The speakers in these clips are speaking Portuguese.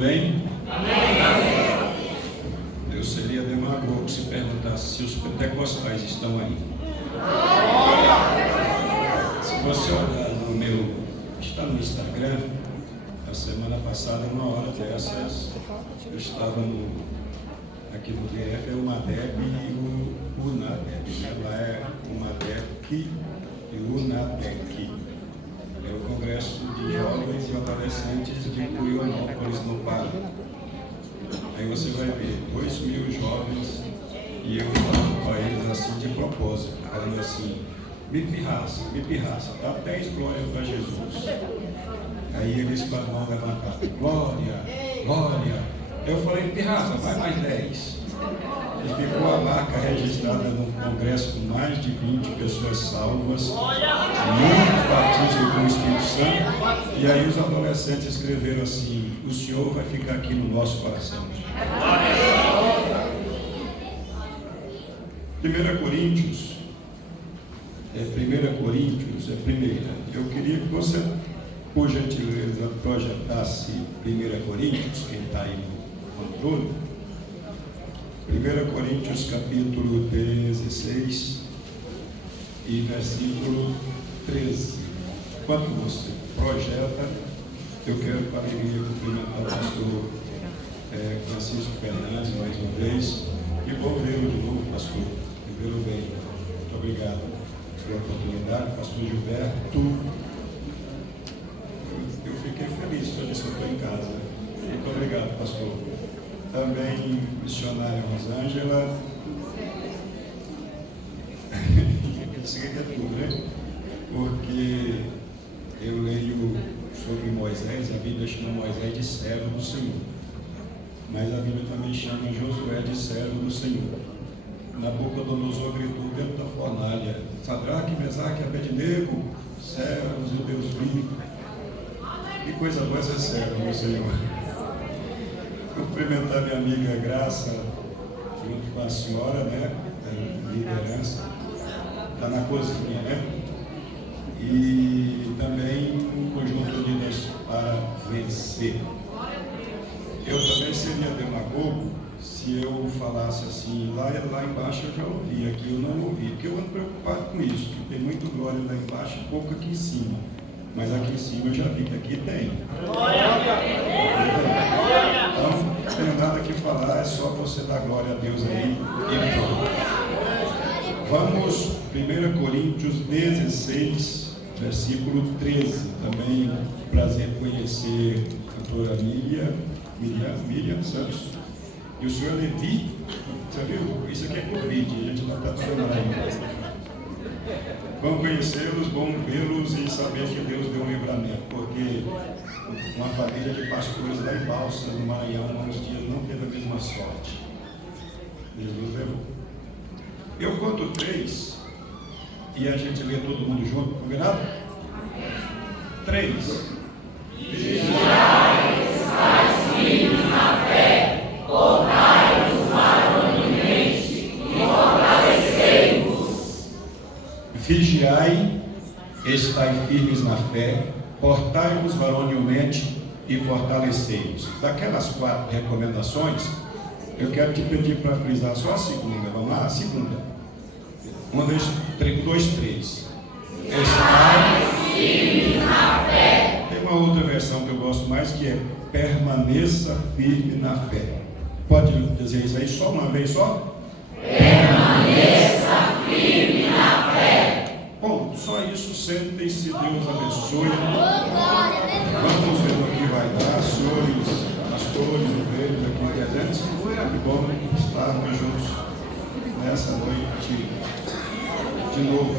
bem? Amém. Eu seria demagogo se perguntasse se os pentecostais estão aí. Se você olhar no meu, está no Instagram, a semana passada, uma hora dessas, eu estava aqui no DF, é o MADEB e o UNADEB. Lá é o MADEB e o UNADEB. É o Congresso de Jovens e Adolescentes de Curionópolis, no Pará. Aí você vai ver 2.000 jovens e eu falo para eles assim de propósito, falando assim, me pirraça, dá 10 glórias para Jesus. Aí eles com a mão levantada, glória. Eu falei, pirraça, vai mais 10. E ficou a marca registrada no congresso com mais de 20 pessoas salvas, muitos batismos com o Espírito Santo. E aí os adolescentes escreveram assim, o Senhor vai ficar aqui no nosso coração. 1 Coríntios é primeira. Eu queria que você, por gentileza, projetasse 1 Coríntios, quem está aí no controle. 1 Coríntios capítulo 16 e versículo 13. Enquanto você projeta, eu quero com alegria cumprimentar o pastor Francisco Fernandes mais uma vez. E bom vê-lo de novo, pastor. E vê-lo bem. Muito obrigado pela oportunidade. Pastor Gilberto, eu fiquei feliz quando eu estou em casa. Muito obrigado, pastor. Também missionária Rosângela. Isso aqui é tudo, né? Porque eu leio sobre Moisés, a Bíblia chama Moisés de servo do Senhor. Mas a Bíblia também chama Josué de servo do Senhor. Nabucodonosor gritou dentro da fornalha, Sadraque, Mesaque e Abednego, servos do Deus vivo. Que coisa boa ser servo do Senhor. Cumprimentar minha amiga Graça, junto com a senhora, né? Liderança, está na cozinha, né? E também um conjunto de Deus para vencer. Eu também seria demagogo se eu falasse assim, lá embaixo eu já ouvi, aqui eu não ouvi, porque eu ando preocupado com isso, que tem muito glória lá embaixo e pouco aqui em cima. Mas aqui em cima eu já vi que aqui tem. Então, não tenho nada que falar, é só você dar glória a Deus aí e pronto. Vamos, 1 Coríntios 16, versículo 13. Também prazer conhecer a cantora Miriam Santos. E o senhor Levi, você viu? Isso aqui é Covid, a gente não está falando ainda. Vamos conhecê-los, bom vê-los e saber que Deus deu um livramento, porque uma família de pastores lá em Balsa, no Maranhão, há uns dias não teve a mesma sorte. Jesus levou. Eu conto 3 e a gente lê todo mundo junto, combinado? 3. Vigiai, estáis firmes na fé, portai-vos varonilmente e fortalecei-vos. Vigiai, estai firmes na fé, portai-vos varonilmente e fortalecei-vos. Daquelas 4 recomendações, eu quero te pedir para frisar só a segunda. Vamos lá? A segunda. 1, 2, 3. Estai firmes na fé. Tem uma outra versão que eu gosto mais, que é permaneça firme na fé. Pode dizer isso aí só uma vez só? Permaneça firme na fé. Bom, só isso. Sentem-se, Deus abençoe. Vamos ver o que vai dar, senhores, pastores, obreiros aqui presentes. Que bom estarmos juntos nessa noite de novo.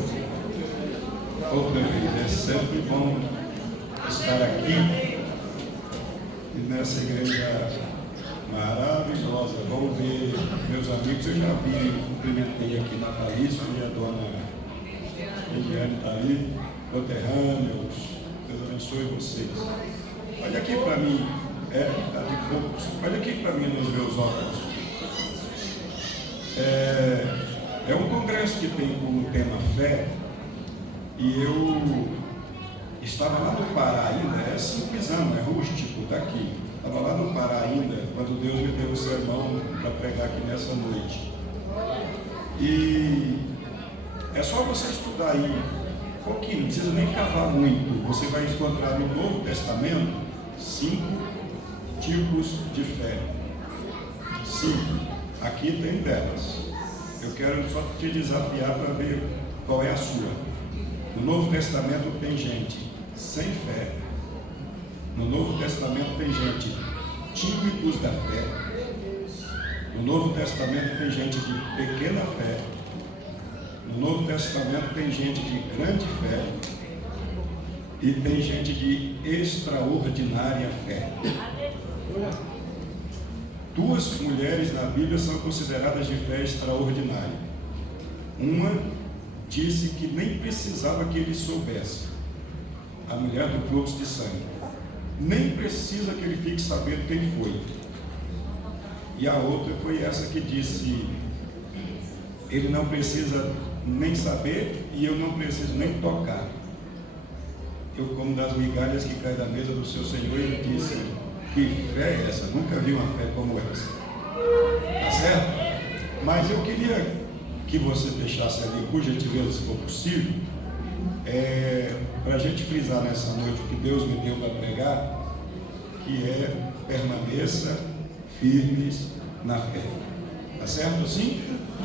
Outra vez, é sempre bom estar aqui e nessa igreja maravilhosa. Vamos ver meus amigos, eu já vi, cumprimentei aqui na Thaís e a dona Eliane está aí, conterrâneos, Deus abençoe vocês. Olha aqui para mim, está de poucos, olha aqui para mim nos meus óculos. É um congresso que tem como tema fé, e eu estava lá no Pará ainda, é simples, é rústico, daqui. A Estava lá no Pará ainda, quando Deus me deu o sermão para pregar aqui nessa noite. E é só você estudar aí um pouquinho, não precisa nem cavar muito. Você vai encontrar no Novo Testamento 5 tipos de fé. 5. Aqui tem delas. Eu quero só te desafiar para ver qual é a sua. No Novo Testamento tem gente sem fé. No Novo Testamento tem gente tímicos da fé. No Novo Testamento tem gente de pequena fé. No Novo Testamento tem gente de grande fé. E tem gente de extraordinária fé. 2 mulheres na Bíblia são consideradas de fé extraordinária. Uma disse que nem precisava que ele soubesse. A mulher do fluxo de sangue. Nem precisa que ele fique sabendo quem foi. E a outra foi essa que disse: ele não precisa nem saber e eu não preciso nem tocar. Eu como das migalhas que caem da mesa do seu Senhor. Ele disse: que fé é essa? Nunca vi uma fé como essa. Tá certo? Mas eu queria que você deixasse ali, por gentileza, se for possível, para a gente frisar nessa noite o que Deus me deu para pregar, que é: permaneça firmes na fé. Tá certo assim?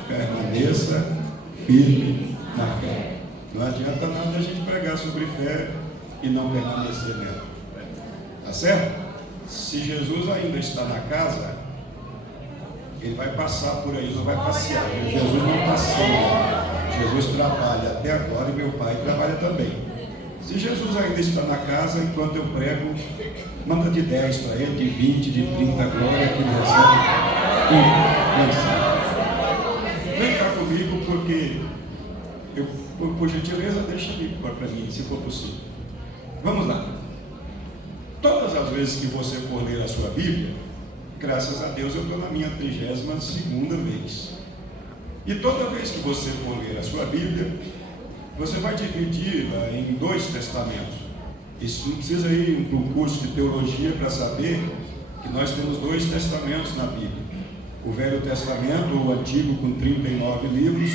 Permaneça firme na fé. Não adianta nada a gente pregar sobre fé e não permanecer nela. Tá certo? Se Jesus ainda está na casa, ele vai passar por aí, não vai passear. Jesus não passeia. Jesus trabalha até agora e meu Pai trabalha também. Se Jesus ainda está na casa, enquanto eu prego, manda de 10 para ele, de 20, de 30, glória que ele recebe. Vem cá comigo, porque por gentileza, deixa ali para mim, se for possível. Vamos lá. Todas as vezes que você for ler a sua Bíblia, graças a Deus eu estou na minha 32ª vez. E toda vez que você for ler a sua Bíblia, você vai dividi-la em 2 testamentos. Isso não precisa ir para um curso de teologia para saber que nós temos 2 testamentos na Bíblia. O Velho Testamento, o Antigo, com 39 livros,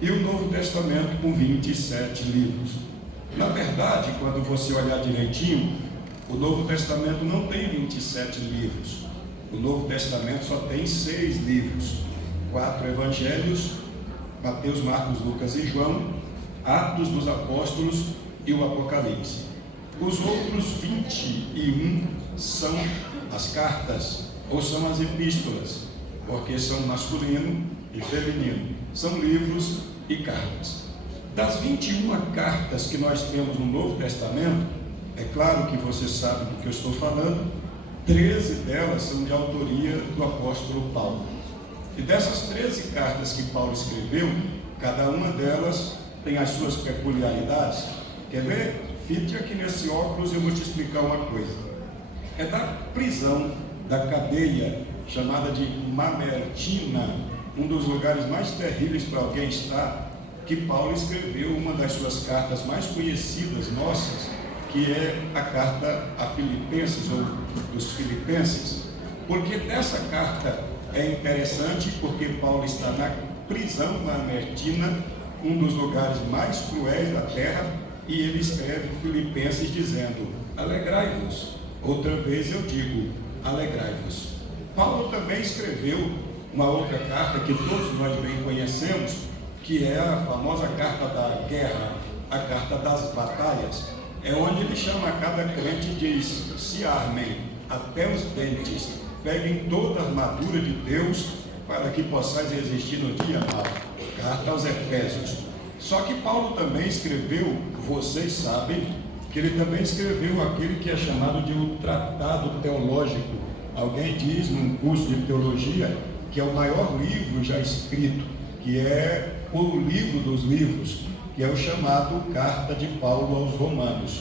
e o Novo Testamento com 27 livros. Na verdade, quando você olhar direitinho, o Novo Testamento não tem 27 livros. O Novo Testamento só tem 6 livros. 4 evangelhos: Mateus, Marcos, Lucas e João, Atos dos Apóstolos e o Apocalipse. Os outros 21 são as cartas, ou são as epístolas, porque são masculino e feminino. São livros e cartas. Das 21 cartas que nós temos no Novo Testamento, é claro que você sabe do que eu estou falando, 13 delas são de autoria do apóstolo Paulo. E dessas 13 cartas que Paulo escreveu, cada uma delas tem as suas peculiaridades. Quer ver? Fique aqui nesse óculos e eu vou te explicar uma coisa. É da prisão, da cadeia, chamada de Mamertina, um dos lugares mais terríveis para alguém estar, que Paulo escreveu uma das suas cartas mais conhecidas nossas, que é a carta a Filipenses, ou dos Filipenses. Porque dessa carta é interessante, porque Paulo está na prisão mamertina, um dos lugares mais cruéis da terra, e ele escreve Filipenses dizendo: alegrai-vos. Outra vez eu digo, alegrai-vos. Paulo também escreveu uma outra carta que todos nós bem conhecemos, que é a famosa carta da guerra, a carta das batalhas. É onde ele chama a cada crente e diz: se armem até os dentes, peguem toda a armadura de Deus, para que possais resistir no dia mau. Carta aos Efésios. Só que Paulo também escreveu, vocês sabem, que ele também escreveu aquele que é chamado de o Tratado Teológico. Alguém diz num curso de teologia que é o maior livro já escrito, que é o livro dos livros, que é o chamado Carta de Paulo aos Romanos.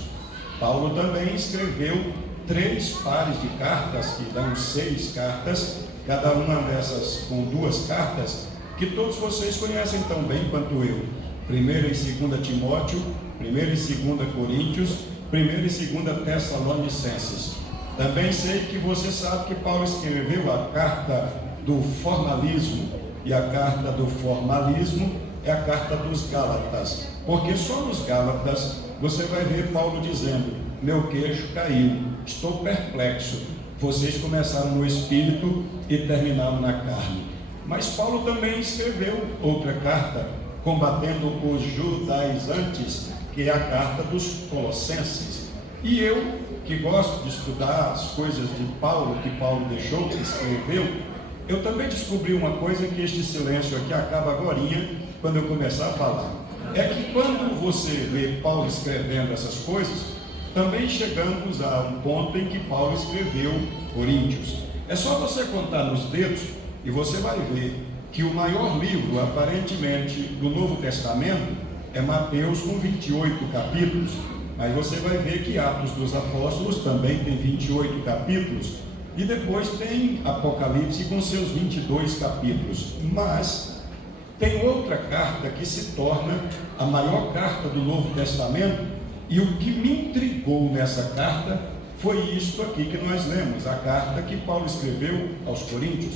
Paulo também escreveu 3 pares de cartas, que dão 6 cartas, cada uma dessas com 2 cartas, que todos vocês conhecem tão bem quanto eu. 1 e 2 Timóteo, 1 e 2 Coríntios, 1 e 2 Tessalonicenses. Também sei que você sabe que Paulo escreveu a carta do formalismo, e a carta do formalismo é a carta dos Gálatas, porque só nos Gálatas você vai ver Paulo dizendo: meu queixo caiu, estou perplexo, vocês começaram no espírito e terminaram na carne. Mas Paulo também escreveu outra carta, combatendo os judaizantes, que é a carta dos Colossenses. E eu, que gosto de estudar as coisas de Paulo, que Paulo deixou, que escreveu, eu também descobri uma coisa, que este silêncio aqui acaba agorinha, quando eu começar a falar. É que quando você vê Paulo escrevendo essas coisas, também chegamos a um ponto em que Paulo escreveu Coríntios. É só você contar nos dedos e você vai ver que o maior livro, aparentemente, do Novo Testamento é Mateus, com 28 capítulos, mas você vai ver que Atos dos Apóstolos também tem 28 capítulos, e depois tem Apocalipse com seus 22 capítulos. Mas tem outra carta que se torna a maior carta do Novo Testamento, e o que me intrigou nessa carta foi isto aqui que nós lemos, a carta que Paulo escreveu aos Coríntios.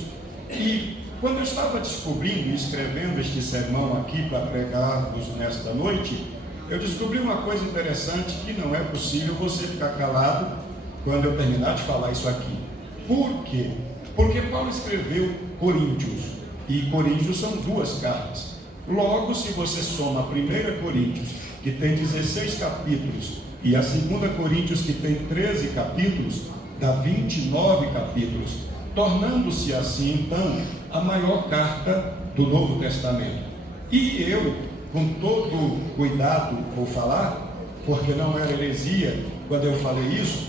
E quando eu estava descobrindo e escrevendo este sermão aqui para pregar-vos nesta noite, eu descobri uma coisa interessante, que não é possível você ficar calado quando eu terminar de falar isso aqui. Por quê? Porque Paulo escreveu Coríntios, e Coríntios são duas cartas. Logo, se você soma a 1 Coríntios, que tem 16 capítulos, e a 2 Coríntios, que tem 13 capítulos, dá 29 capítulos, tornando-se assim, então, a maior carta do Novo Testamento. E eu, com todo cuidado, vou falar, porque não era heresia quando eu falei isso,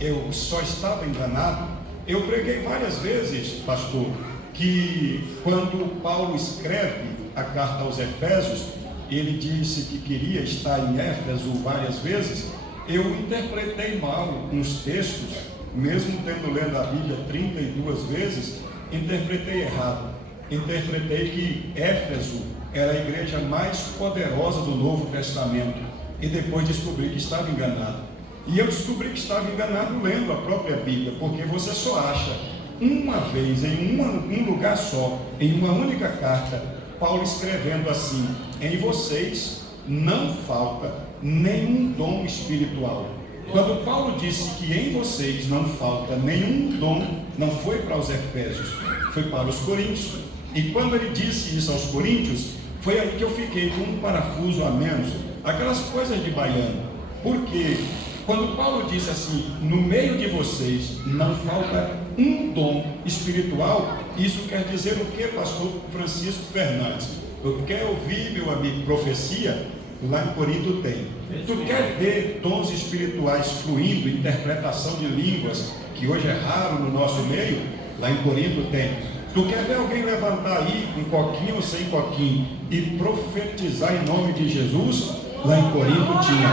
eu só estava enganado. Eu preguei várias vezes, pastor, que quando Paulo escreve a carta aos Efésios, ele disse que queria estar em Éfeso várias vezes. Eu interpretei mal uns textos, mesmo tendo lido a Bíblia 32 vezes, interpretei errado. Interpretei que Éfeso era a igreja mais poderosa do Novo Testamento, e depois descobri que estava enganado. E eu descobri que estava enganado lendo a própria Bíblia, porque você só acha uma vez, em um lugar só, em uma única carta, Paulo escrevendo assim: em vocês não falta nenhum dom espiritual. Quando Paulo disse que em vocês não falta nenhum dom, não foi para os Efésios, foi para os Coríntios. E quando ele disse isso aos Coríntios, foi aí que eu fiquei com um parafuso a menos, aquelas coisas de baiano. Porque quando Paulo disse assim: no meio de vocês não falta um dom espiritual, isso quer dizer o que, pastor Francisco Fernandes? Eu quero ouvir, meu amigo, profecia? Lá em Corinto tem. Tu quer ver dons espirituais fluindo, interpretação de línguas, que hoje é raro no nosso meio? Lá em Corinto tem. Tu quer ver alguém levantar aí, com coquinho ou sem coquinho, e profetizar em nome de Jesus? Lá em Corinto tinha.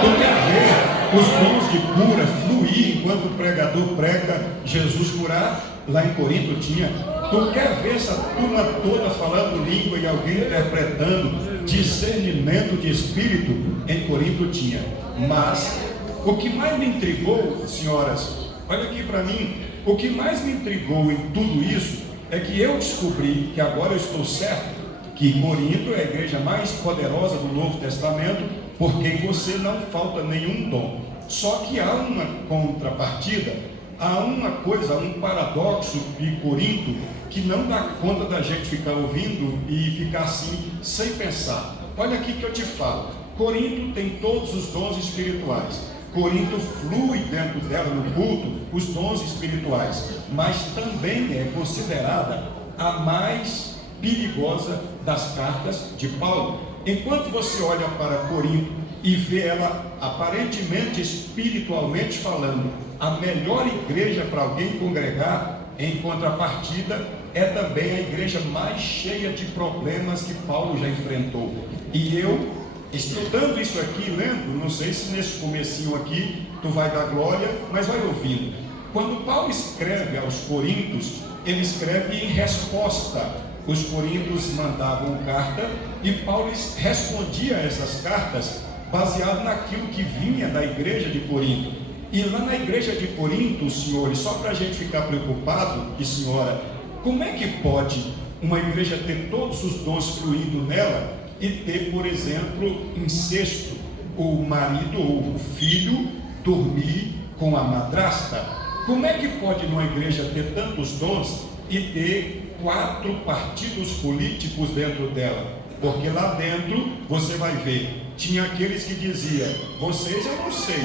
Tu quer ver os dons de cura fluir enquanto o pregador prega, Jesus curar? Lá em Corinto tinha. Tu quer ver essa turma toda falando língua e alguém interpretando, discernimento de espírito? Em Corinto tinha. Mas o que mais me intrigou, senhoras, olha aqui para mim, o que mais me intrigou em tudo isso é que eu descobri, que agora eu estou certo, que Corinto é a igreja mais poderosa do Novo Testamento, porque em você não falta nenhum dom. Só que há uma contrapartida, há uma coisa, um paradoxo de Corinto, que não dá conta da gente ficar ouvindo e ficar assim, sem pensar. Olha aqui que eu te falo, Corinto tem todos os dons espirituais. Corinto flui dentro dela no culto os dons espirituais, mas também é considerada a mais perigosa das cartas de Paulo. Enquanto você olha para Corinto e vê ela aparentemente, espiritualmente falando, a melhor igreja para alguém congregar, em contrapartida, é também a igreja mais cheia de problemas que Paulo já enfrentou. E eu, estudando isso aqui, lendo, não sei se nesse comecinho aqui tu vai dar glória, mas vai ouvindo. Quando Paulo escreve aos Coríntios, ele escreve em resposta. Os coríntios mandavam carta e Paulo respondia a essas cartas baseado naquilo que vinha da igreja de Corinto. E lá na igreja de Corinto, senhores, só para a gente ficar preocupado, e senhora, como é que pode uma igreja ter todos os dons fluindo nela e ter, por exemplo, incesto, o marido ou o filho dormir com a madrasta? Como é que pode numa igreja ter tantos dons e ter 4 partidos políticos dentro dela? Porque lá dentro, você vai ver, tinha aqueles que diziam, vocês eu não sei,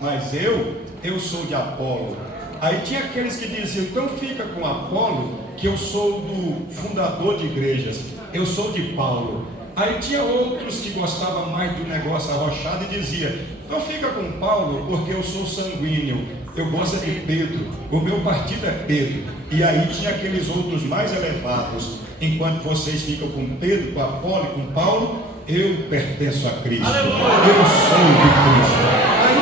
mas eu sou de Apolo. Aí tinha aqueles que diziam, então fica com Apolo, que eu sou do fundador de igrejas, eu sou de Paulo. Aí tinha outros que gostavam mais do negócio arrochado e dizia, então fica com Paulo, porque eu sou sanguíneo, eu gosto de Pedro, o meu partido é Pedro. E aí tinha aqueles outros mais elevados, enquanto vocês ficam com Pedro, com Apolo e com Paulo, eu pertenço a Cristo, eu sou de Cristo. Aí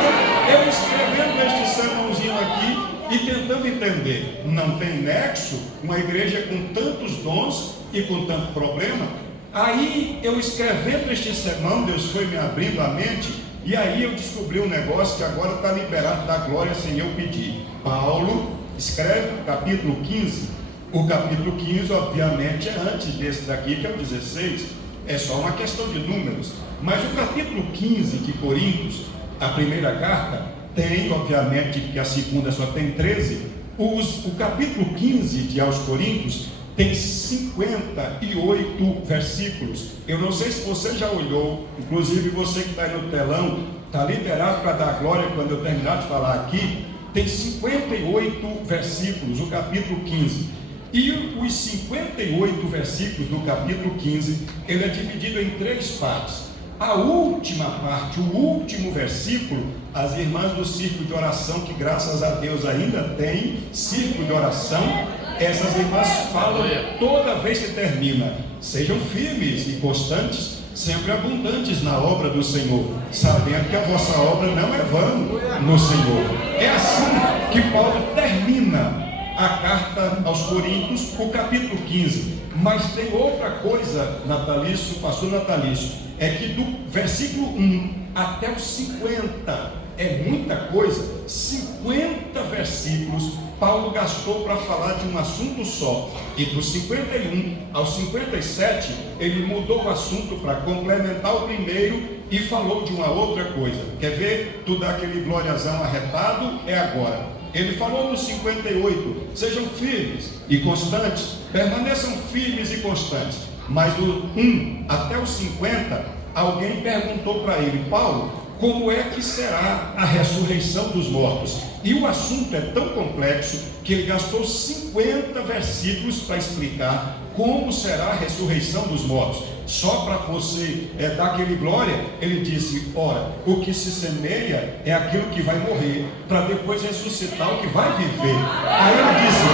eu escrevendo este sermãozinho aqui e tentando entender, não tem nexo uma igreja com tantos dons e com tanto problema. Aí eu escrevendo este sermão, Deus foi me abrindo a mente, e aí eu descobri um negócio que agora está liberado da glória sem eu pedir. Paulo escreve o capítulo 15, o capítulo 15 obviamente é antes desse daqui, que é o 16, é só uma questão de números, mas o capítulo 15 de Coríntios, a primeira carta, tem obviamente, que a segunda só tem 13, o capítulo 15 de aos Coríntios tem 58 versículos. Eu não sei se você já olhou, inclusive você que está aí no telão, está liberado para dar glória quando eu terminar de falar aqui. Tem 58 versículos, o capítulo 15. E os 58 versículos do capítulo 15, ele é dividido em 3 partes. A última parte, o último versículo, as irmãs do círculo de oração, que graças a Deus ainda tem círculo de oração, essas irmãs falam toda vez que termina, sejam firmes e constantes, sempre abundantes na obra do Senhor, sabendo que a vossa obra não é vã no Senhor. É assim que Paulo termina a carta aos Coríntios, o capítulo 15. Mas tem outra coisa, Natalício, pastor Natalício, é que do versículo 1 até o 50, é muita coisa, 50 versículos Paulo gastou para falar de um assunto só, e do 51 ao 57 ele mudou o assunto para complementar o primeiro e falou de uma outra coisa. Quer ver? Tu dá aquele gloriazão arretado, é agora. Ele falou no 58, sejam firmes e constantes, permaneçam firmes e constantes. Mas do 1 até o 50, alguém perguntou para ele, Paulo, como é que será a ressurreição dos mortos? E o assunto é tão complexo que ele gastou 50 versículos para explicar como será a ressurreição dos mortos. Só para você dar aquele glória, ele disse, ora, o que se semeia é aquilo que vai morrer, para depois ressuscitar o que vai viver. Aí ele disse,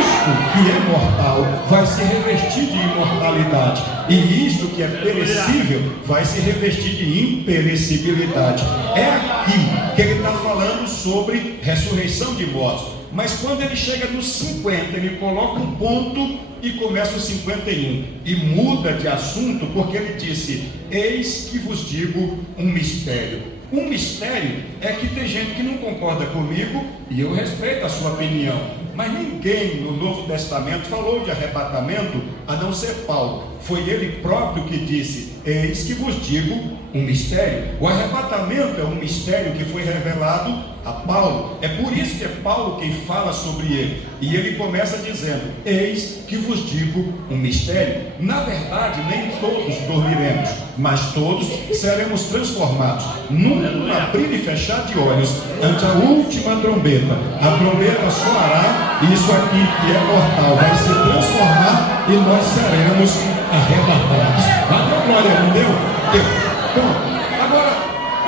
isto que é mortal vai se revestir de imortalidade, e isto que é perecível vai se revestir de imperecibilidade. É aqui que ele está falando sobre ressurreição de mortos. Mas quando ele chega no 50, ele coloca um ponto e começa o 51 e muda de assunto, porque ele disse, eis que vos digo um mistério. Um mistério é que tem gente que não concorda comigo e eu respeito a sua opinião, mas ninguém no Novo Testamento falou de arrebatamento a não ser Paulo. Foi ele próprio que disse, eis que vos digo um mistério. O arrebatamento é um mistério que foi revelado a Paulo, é por isso que é Paulo quem fala sobre ele, e ele começa dizendo, eis que vos digo um mistério. Na verdade, nem todos dormiremos, mas todos seremos transformados num abrir e fechar de olhos, ante a última trombeta. A trombeta soará, e isso aqui que é mortal vai se transformar, e nós seremos arrebatados. Deu glória, não deu? Deu. Bom, agora,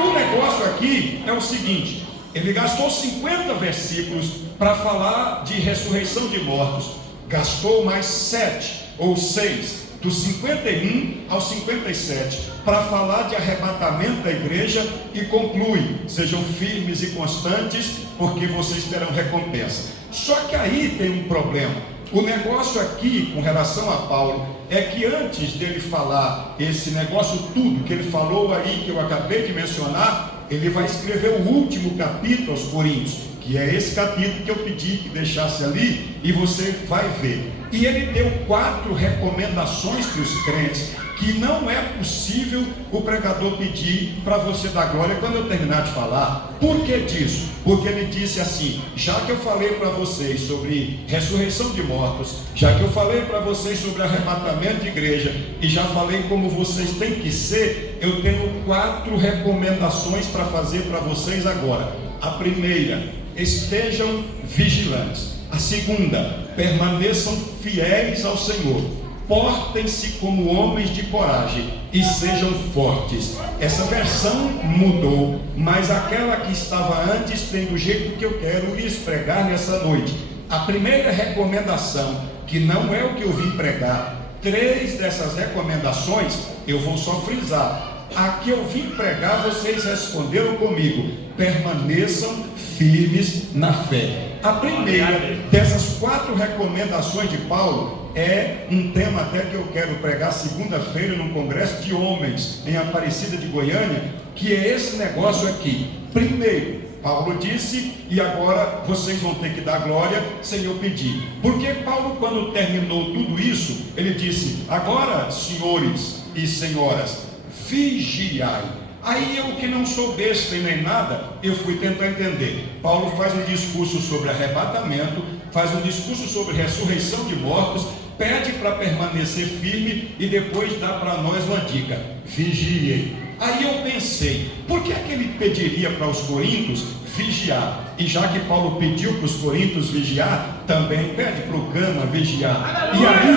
o negócio aqui é o seguinte, ele gastou 50 versículos para falar de ressurreição de mortos, gastou mais 7 ou 6, do 51 ao 57, para falar de arrebatamento da igreja, e conclui, sejam firmes e constantes, porque vocês terão recompensa. Só que aí tem um problema. O negócio aqui, com relação a Paulo, é que antes dele falar esse negócio tudo que ele falou aí, que eu acabei de mencionar, ele vai escrever o último capítulo aos Coríntios, que é esse capítulo que eu pedi que deixasse ali, e você vai ver. E ele deu 4 recomendações para os crentes, que não é possível o pregador pedir para você dar glória quando eu terminar de falar. Por que disso? Porque ele disse assim: já que eu falei para vocês sobre ressurreição de mortos, já que eu falei para vocês sobre arrebatamento de igreja, e já falei como vocês têm que ser, eu tenho 4 recomendações para fazer para vocês agora. A primeira: estejam vigilantes. A segunda: permaneçam fiéis ao Senhor. Portem-se como homens de coragem e sejam fortes. Essa versão mudou, mas aquela que estava antes tem do jeito que eu quero lhes pregar nessa noite. A primeira recomendação, que não é o que eu vim pregar, 3 dessas recomendações eu vou só frisar. A que eu vim pregar, vocês responderam comigo: permaneçam firmes na fé. A primeira dessas 4 recomendações de Paulo é um tema até que eu quero pregar segunda-feira num congresso de homens em Aparecida de Goiânia, que é esse negócio aqui. Primeiro, Paulo disse, e agora vocês vão ter que dar glória sem eu pedir. Porque Paulo, quando terminou tudo isso, ele disse: agora, senhores e senhoras, vigiai. Aí eu, que não sou besta e nem nada, eu fui tentar entender. Paulo faz um discurso sobre arrebatamento, faz um discurso sobre ressurreição de mortos, pede para permanecer firme e depois dá para nós uma dica: vigiem. Aí eu pensei, por que é que ele pediria para os coríntios vigiar? E já que Paulo pediu para os coríntios vigiar, também pede para o Gama vigiar. E aí,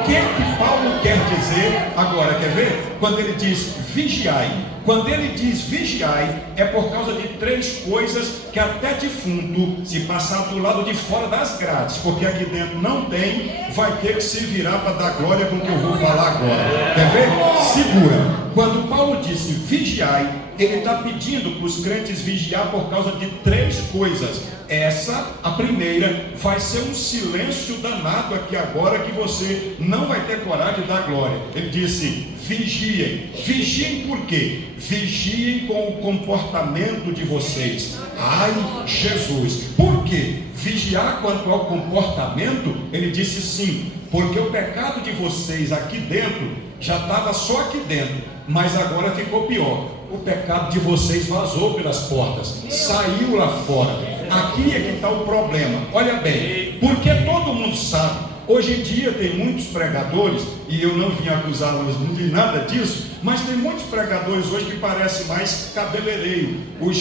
o que Paulo quer dizer agora? Quer ver? Quando ele diz vigiai, quando ele diz vigiai, é por causa de 3 coisas que até defunto, se passar do lado de fora das grades, porque aqui dentro não tem, vai ter que se virar para dar glória com o que eu vou falar agora. Quer ver? Segura. Quando Paulo disse vigiai, ele está pedindo para os crentes vigiar por causa de 3 coisas. Essa, a primeira, vai ser um silêncio danado aqui agora, que você não vai ter coragem de dar glória. Ele disse: vigiem. Vigiem por quê? Vigiem com o comportamento de vocês. Ai, Jesus! Por quê? Vigiar quanto ao comportamento? Ele disse sim, porque o pecado de vocês aqui dentro já estava só aqui dentro, mas agora ficou pior. O pecado de vocês vazou pelas portas, saiu lá fora. Aqui é que está o problema. Olha bem, porque todo mundo sabe, hoje em dia tem muitos pregadores, e eu não vim acusá-los de nada disso, mas tem muitos pregadores hoje que parecem mais cabeleireiro, os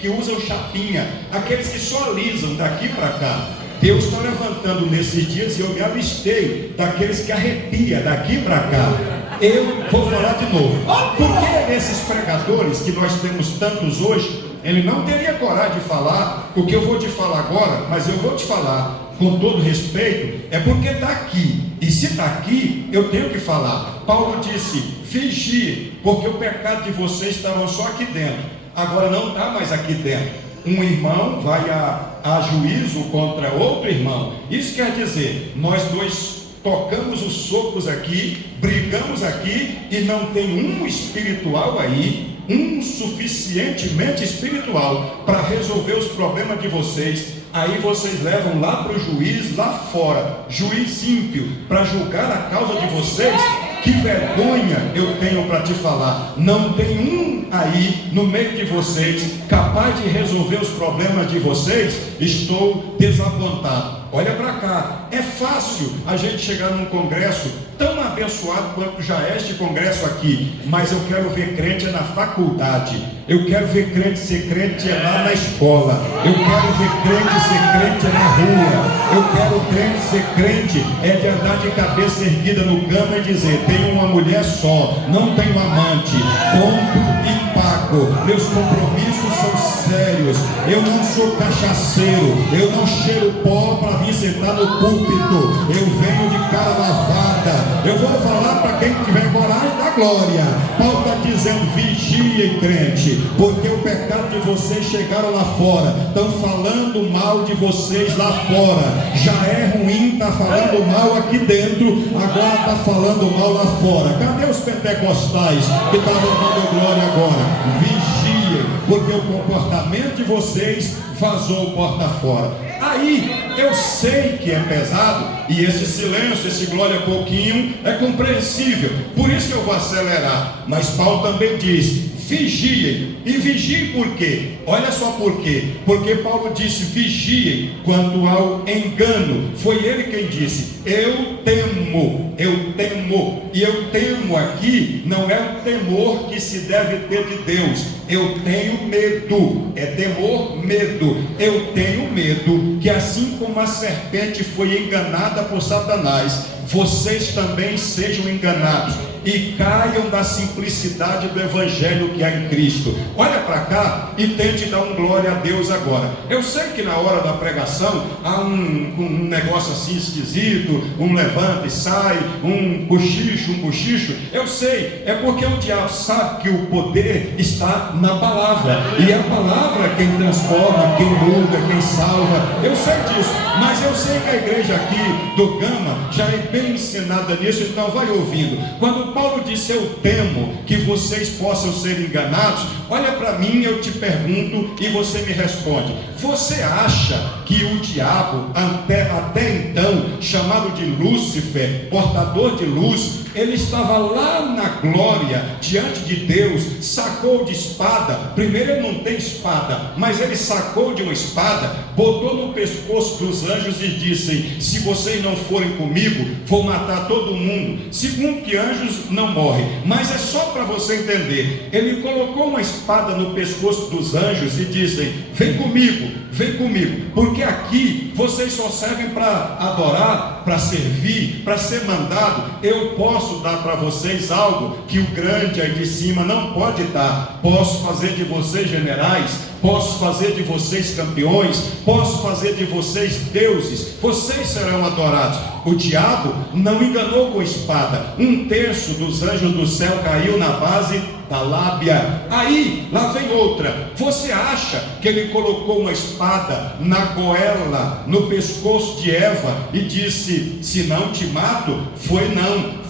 que usam chapinha, aqueles que só alisam daqui para cá. Deus está levantando nesses dias, e eu me avistei daqueles que arrepia daqui para cá. Eu vou falar de novo, porque esses pregadores que nós temos tantos hoje, ele não teria coragem de falar o que eu vou te falar agora, mas eu vou te falar com todo respeito, é porque está aqui, e se está aqui, eu tenho que falar. Paulo disse: vigie, porque o pecado de vocês estava só aqui dentro, agora não está mais aqui dentro. Um irmão vai a juízo contra outro irmão. Isso quer dizer, nós dois tocamos os socos aqui, brigamos aqui, e não tem um espiritual aí, um suficientemente espiritual para resolver os problemas de vocês. Aí vocês levam lá para o juiz, lá fora, juiz ímpio, para julgar a causa de vocês. Que vergonha eu tenho para te falar. Não tem um aí no meio de vocês capaz de resolver os problemas de vocês. Estou desapontado. Olha para cá, é fácil a gente chegar num congresso tão abençoado quanto já é este congresso aqui, mas eu quero ver crente na faculdade, eu quero ver crente ser crente lá na escola, eu quero ver crente ser crente na rua, eu quero crente ser crente de andar de cabeça erguida no cama e dizer: tenho uma mulher só, não tenho amante, compro e pago, meus compromissos são sérios, eu não sou cachaceiro, eu não cheiro pó para vir sentar no púlpito, eu venho de cara lavada. Eu vou falar para quem tiver coragem da glória. Paulo está dizendo: vigiem, crente, porque o pecado de vocês chegaram lá fora, estão falando mal de vocês lá fora. Já é ruim, está falando mal aqui dentro, agora está falando mal lá fora. Cadê os pentecostais que estavam dando glória agora? Vigiem. porque o comportamento de vocês vazou porta fora. Aí eu sei que é pesado, e esse silêncio, esse glória pouquinho é compreensível, por isso que eu vou acelerar. Mas Paulo também diz: vigiem. E vigiem por quê? Olha só por quê. Porque Paulo disse: vigiem quanto ao engano. Foi ele quem disse: eu temo. E eu temo aqui não é o temor que se deve ter de Deus. Eu tenho medo. É temor, medo. Eu tenho medo que, assim como a serpente foi enganada por Satanás, vocês também sejam enganados e caiam da simplicidade do evangelho que há em Cristo. Olha para cá e tente dar um glória a Deus agora. Eu sei que na hora da pregação há um negócio assim esquisito, um levanta e sai, um cochicho. Eu sei, é porque o diabo sabe que o poder está na palavra, e a palavra é quem transforma, quem muda, quem salva. Eu sei disso, mas eu sei que a igreja aqui do Gama já é bem ensinada nisso, então vai ouvindo. Quando Paulo disse: eu temo que vocês possam ser enganados, olha para mim, eu te pergunto e você me responde: você acha que o diabo, até então chamado de Lúcifer, portador de luz, ele estava lá na glória, diante de Deus, sacou de espada? Primeiro, ele não tem espada, mas ele sacou de uma espada, botou no pescoço dos anjos e disse: se vocês não forem comigo, vou matar todo mundo. Segundo, que anjos não morrem, mas é só para você entender. Ele colocou uma espada no pescoço dos anjos e dizem: vem comigo, porque aqui vocês só servem para adorar, para servir, para ser mandado. Eu posso dar para vocês algo que o grande aí de cima não pode dar. Posso fazer de vocês generais, posso fazer de vocês campeões, posso fazer de vocês deuses, vocês serão adorados. O diabo não enganou com espada. 1/3 dos anjos do céu caiu na base da lábia. Aí, lá vem outra. Você acha que ele colocou uma espada na goela, no pescoço de Eva e disse: se não te mato?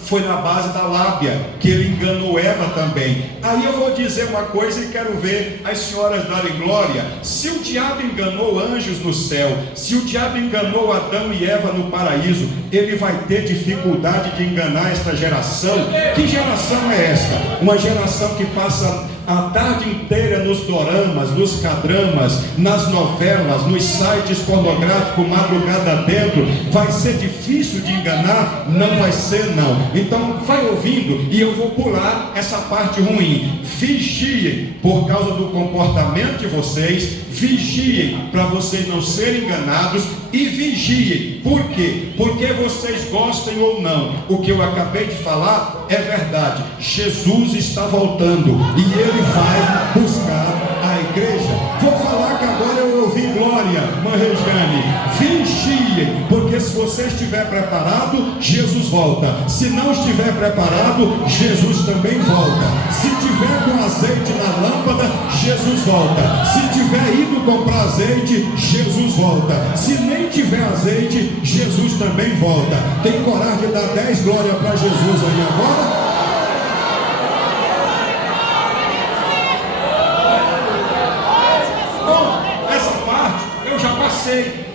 Foi na base da lábia que ele enganou Eva também. Aí eu vou dizer uma coisa e quero ver as senhoras darem glória. Se o diabo enganou anjos no céu, se o diabo enganou Adão e Eva no paraíso, ele vai ter dificuldade de enganar esta geração. Que geração é esta? Uma geração que passa a tarde inteira nos doramas, nos cadramas, nas novelas, nos sites pornográficos, madrugada dentro. Vai ser difícil de enganar? Não vai ser, não. Então vai ouvindo e eu vou pular essa parte ruim. Vigiem por causa do comportamento de vocês, vigiem para vocês não serem enganados, e vigiem. Por quê? Porque vocês gostem ou não, o que eu acabei de falar é verdade. Jesus está voltando e ele vai buscar a igreja. Vou falar que agora eu ouvi glória, Mãe Regiane. Vigiem, porque se você estiver preparado, Jesus volta. Se não estiver preparado, Jesus também volta. Se tiver com azeite na lâmpada, Jesus volta. Se tiver ido comprar azeite, Jesus volta. Se nem tiver azeite, Jesus também volta. Tem coragem de dar 10 glórias para Jesus aí agora?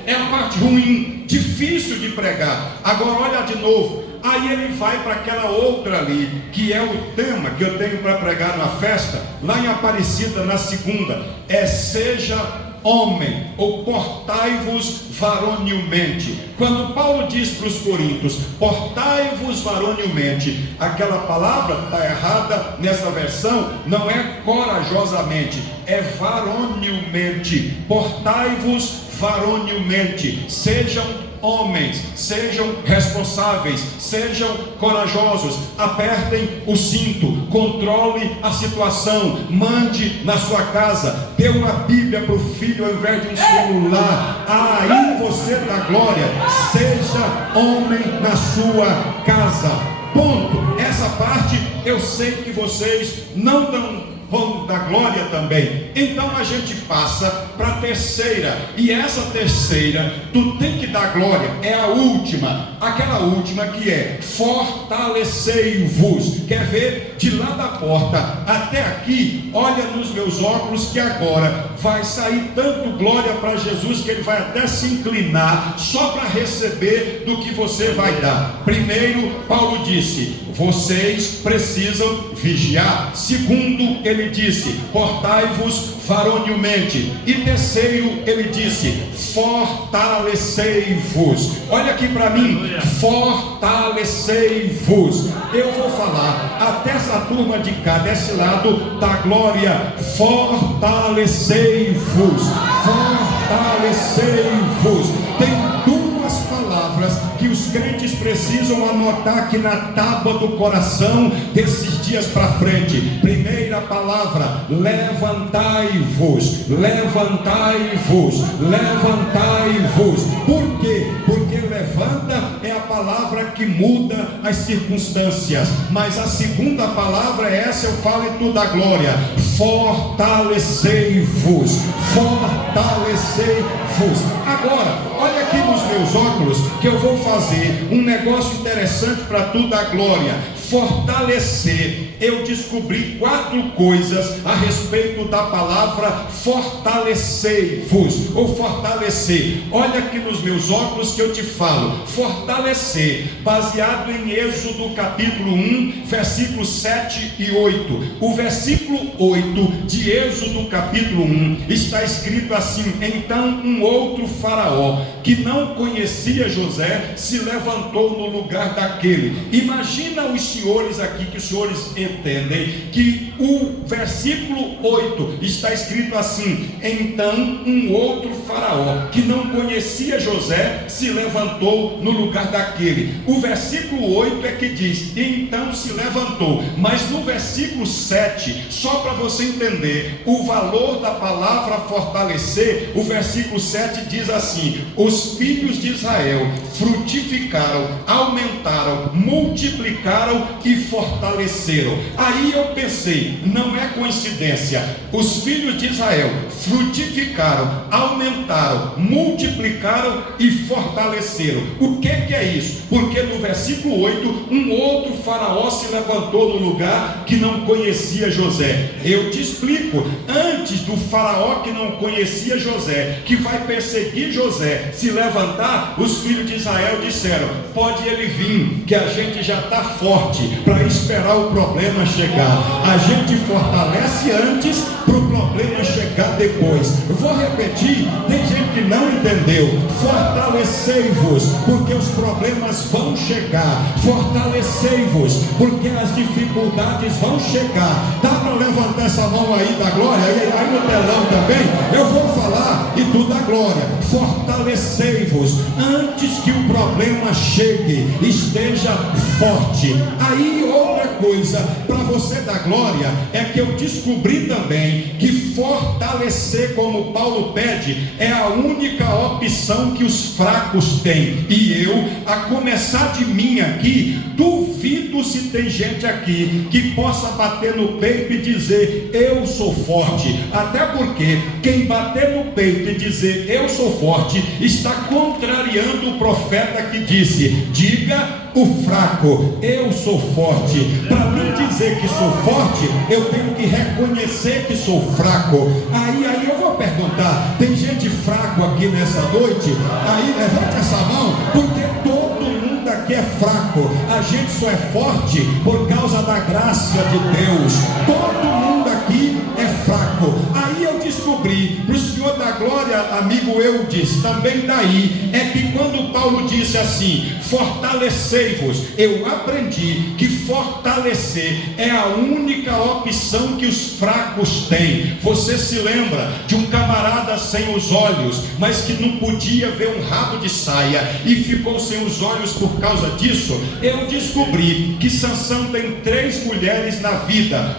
É a parte ruim, difícil de pregar. Agora olha de novo. Aí ele vai para aquela outra ali, que é o tema que eu tenho para pregar na festa, lá em Aparecida, na segunda. Seja homem, ou portai-vos varonilmente. Quando Paulo diz para os coríntios, portai-vos varonilmente, aquela palavra está errada nessa versão, não é corajosamente, é varonilmente. Portai-vos varonilmente, sejam homens, sejam responsáveis, sejam corajosos, apertem o cinto, controle a situação, mande na sua casa, dê uma Bíblia para o filho ao invés de um celular. Aí você dá glória. Seja homem na sua casa, ponto. Essa parte eu sei que vocês não dão vão dar glória também. Então a gente passa para a terceira, e essa terceira, tu tem que dar glória, é a última, aquela última que é fortalecei-vos. Quer ver? De lá da porta até aqui, olha nos meus óculos que agora vai sair tanto glória para Jesus que ele vai até se inclinar só para receber do que você vai dar. Primeiro, Paulo disse: vocês precisam vigiar. Segundo, ele disse: portai-vos varonilmente. E terceiro, ele disse: fortalecei-vos. Olha aqui para mim, fortalecei-vos. Eu vou falar até essa turma de cá, desse lado da glória: fortalecei-vos, fortalecei-vos. Tem duas palavras que os crentes precisam anotar aqui na tábua do coração desses dias para frente. Primeira palavra: levantai-vos, levantai-vos, levantai-vos. Por quê? Porque levanta é a palavra que muda as circunstâncias, mas a segunda palavra é essa, eu falo em toda a glória: fortalecei-vos, fortalecei-vos. Agora, olha aqui nos meus óculos que eu vou fazer um negócio interessante para toda a glória. Fortalecer, eu descobri 4 coisas a respeito da palavra fortalecei-vos, ou fortalecer. Olha aqui nos meus óculos que eu te falo. Fortalecer, baseado em Êxodo capítulo 1, versículos 7 e 8. O versículo 8 de Êxodo capítulo 1 está escrito assim: então um outro faraó que não conhecia José se levantou no lugar daquele. Imagina os senhores aqui, que os senhores entendem que o versículo 8 está escrito assim: então um outro faraó que não conhecia José se levantou no lugar daquele. O versículo 8 é que diz: então se levantou. Mas no versículo 7, só para você entender o valor da palavra fortalecer, o versículo 7 diz assim: os filhos de Israel frutificaram, aumentaram, multiplicaram e fortaleceram. Aí eu pensei, não é coincidência, os filhos de Israel frutificaram, aumentaram, multiplicaram e fortaleceram. O que é isso? Porque no versículo 8, um outro faraó se levantou no lugar que não conhecia José. Eu te explico: antes do faraó que não conhecia José, que vai perseguir José, se levantar, os filhos de Israel disseram: pode ele vir, que a gente já está forte para esperar o problema chegar. A gente fortalece antes para o problema chegar depois. Eu vou repetir, tem gente que não entendeu. Fortalecei-vos, porque os problemas vão chegar. Fortalecei-vos, porque as dificuldades vão chegar. Dá para levantar essa mão aí da glória? E aí no telão também eu vou falar e tu da glória. Fortalecei-vos antes que o problema chegue. Esteja forte. Aí outra coisa para você da glória é que eu descobri também que fortalecer, como Paulo pede, é a única opção que os fracos têm. E eu, a começar de mim aqui, duvido se tem gente aqui que possa bater no peito e dizer: eu sou forte. Até porque quem bater no peito e dizer eu sou forte está contrariando o profeta que disse: diga o fraco, eu sou forte. Para mim dizer que sou forte, eu tenho que reconhecer que sou fraco. Aí eu vou perguntar: tem gente fraco aqui nessa noite? Aí levanta essa mão, porque todo mundo aqui é fraco. A gente só é forte por causa da graça de Deus. Todo mundo aqui é fraco. Aí eu descobri, para o Senhor da glória, amigo Eudes, também daí, é que quando Paulo disse assim: fortalecei-vos, eu aprendi que fortalecer é a única opção que os fracos têm. Você se lembra de um camarada sem os olhos, mas que não podia ver um rabo de saia e ficou sem os olhos por causa disso? Eu descobri que Sansão tem 3 mulheres na vida.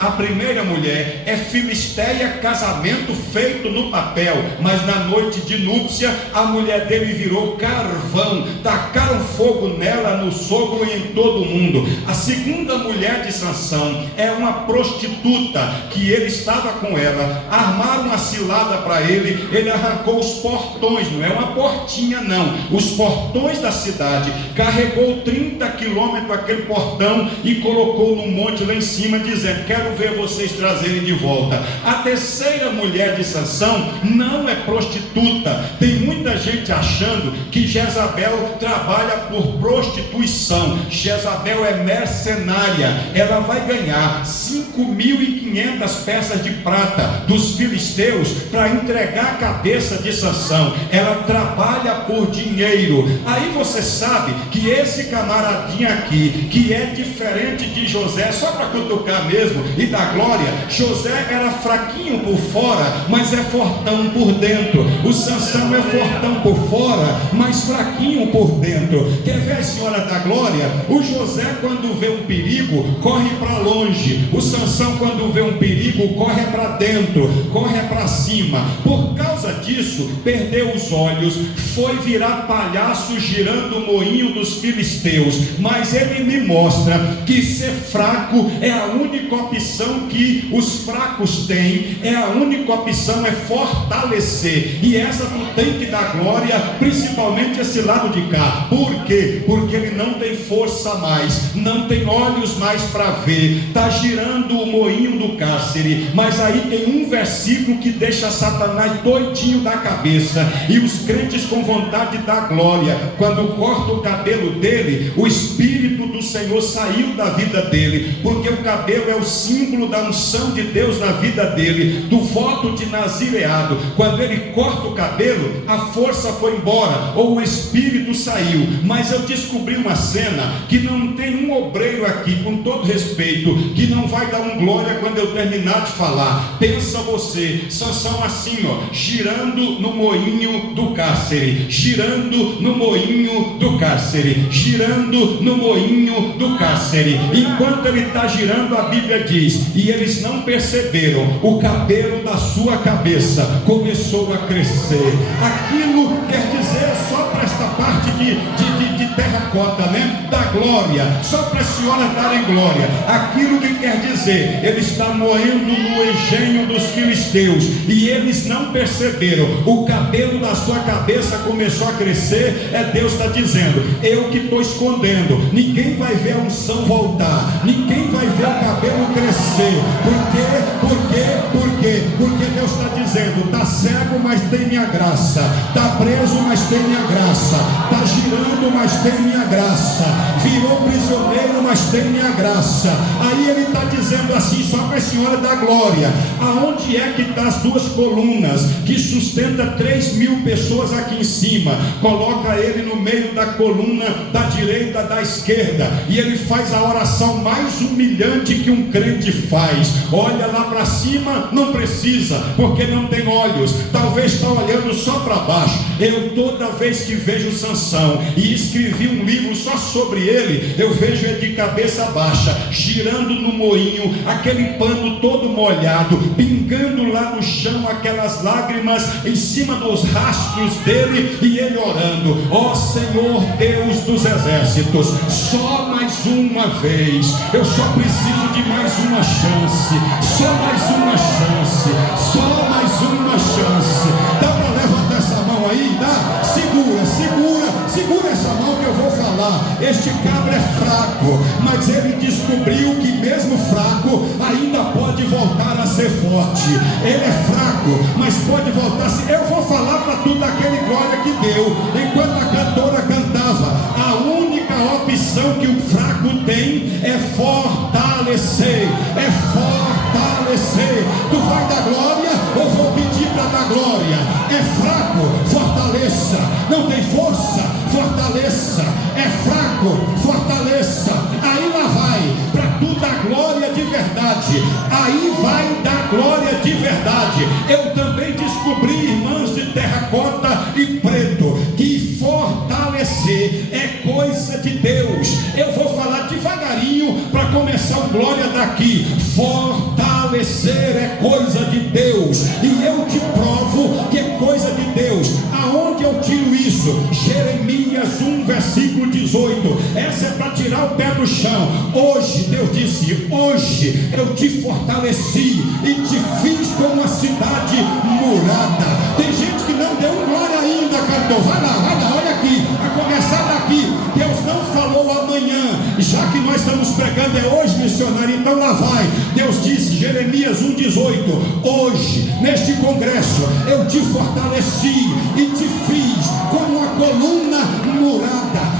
A primeira mulher é Filisteia, casamento feito no papel, mas na noite de núpcia a mulher dele virou carvão, tacaram fogo nela, no sogro e em todo mundo. A segunda mulher de Sansão é uma prostituta, que ele estava com ela, armaram uma cilada para ele, ele arrancou os portões, não é uma portinha não, os portões da cidade, carregou 30 quilômetros aquele portão e colocou num monte lá em cima, dizendo: quero ver vocês trazerem de volta. A terceira mulher de Sansão não é prostituta. Tem muita gente achando que Jezabel trabalha por prostituição. Jezabel é mercenária, ela vai ganhar 5.500 peças de prata dos filisteus para entregar a cabeça de Sansão. Ela trabalha por dinheiro. Aí você sabe que esse camaradinho aqui, que é diferente de José, só para cutucar mesmo e dar glória, José era fraquinho por fora, mas é fortão por dentro. O Sansão é fortão por fora, mas fraquinho por dentro. Quer ver a senhora da glória? O José, quando vê um perigo, corre para longe. O Sansão, quando vê um perigo, corre para dentro, corre para cima. Por causa disso, perdeu os olhos, foi virar palhaço girando o moinho dos filisteus. Mas ele me mostra que ser fraco é a única opção que os fracos têm, é a única opção, é fortalecer. E essa tu tem que dar glória, principalmente esse lado de cá. Por quê? Porque ele não tem força mais, não tem olhos mais para ver, está girando o moinho do cárcere. Mas aí tem um versículo que deixa Satanás doidinho da cabeça, e os crentes com vontade de dar glória. Quando corta o cabelo dele, o Espírito do Senhor saiu da vida dele, porque o cabelo é o símbolo da unção de Deus na vida dele, do voto de nazireado. Quando ele corta o cabelo, a força foi embora, ou o Espírito saiu. Mas eu descobri uma cena que não tem um obreiro aqui, com todo respeito, que não vai dar um glória quando eu terminar de falar. Pensa você, Sansão assim, ó, girando no moinho do cárcere, girando no moinho do cárcere, girando no moinho do cárcere. Enquanto ele está girando, a Bíblia diz: e eles não perceberam, o cabelo da sua cabeça começou a crescer. Aquilo quer dizer, só para esta parte de terracota, né? Da glória, só para as senhoras darem glória. Aquilo que quer dizer, ele está moendo no engenho dos filisteus, e eles não perceberam, o cabelo da sua cabeça começou a crescer. Deus está dizendo: eu que estou escondendo, ninguém vai ver a unção voltar, ninguém vai ver o cabelo crescer. Por quê? Porque Deus está dizendo: está cego, mas tem minha graça, está preso, mas tem minha graça, está girando, mas tem minha graça, virou prisioneiro, mas tem minha graça. Aí ele está dizendo assim, só para a senhora da glória: aonde é que está as duas colunas que sustenta 3.000 pessoas aqui em cima? Coloca ele no meio da coluna da direita, da esquerda, e ele faz a oração mais humilhante que um crente faz. Olha lá para cima, não precisa, porque não tem olhos, talvez está olhando só para baixo. Eu toda vez que vejo Sansão, e escrevi um livro só sobre ele, eu vejo ele de cabeça baixa, girando no moinho, aquele pano todo molhado, pingando lá no chão aquelas lágrimas em cima dos rastros dele, e ele orando: ó Senhor Deus dos exércitos, só mais uma vez, eu só preciso de mais uma chance, só mais uma chance, só mais uma chance. Dá para levantar essa mão aí? Dá? Segura essa mão que eu vou falar. Este cabra é fraco, mas ele descobriu que mesmo fraco ainda pode voltar a ser forte. Ele é fraco, mas pode voltar a ser. Eu vou falar para tudo aquele glória que deu enquanto a cantora cantava. A única opção que o fraco tem é fortalecer, é fortalecer. Tu vai dar glória ou vou pedir para dar glória? É fraco, fortaleça. Não tem força, fortaleça. É fraco, fortaleça. Aí lá vai, para tu dar glória de verdade. Aí vai dar glória de verdade. Eu também descobri, irmãs de terracota e preto, que fortalecer é coisa de Deus. Eu vou falar devagarinho para começar o glória daqui. Fortalecer é coisa de Deus, e eu te provo que é coisa de Deus. Aonde eu tiro isso? Jeremias Jeremias 1, versículo 18. Essa é para tirar o pé do chão. Hoje, Deus disse, hoje eu te fortaleci e te fiz como uma cidade murada. Tem gente que não deu glória ainda, cantor. Vai lá, olha aqui. A começar daqui. Deus não falou amanhã. Já que nós estamos pregando é hoje, missionário, então lá vai. Deus disse, Jeremias 1, 18. Hoje, neste congresso, eu te fortaleci e te fiz como uma coluna murada.